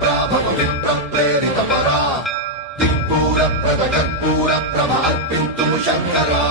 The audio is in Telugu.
ప్రాభవ విప్ర ప్రేరిత పరా దిక్పూర ప్రద కర్పూర ప్రభ అర్పింతుము శంకరా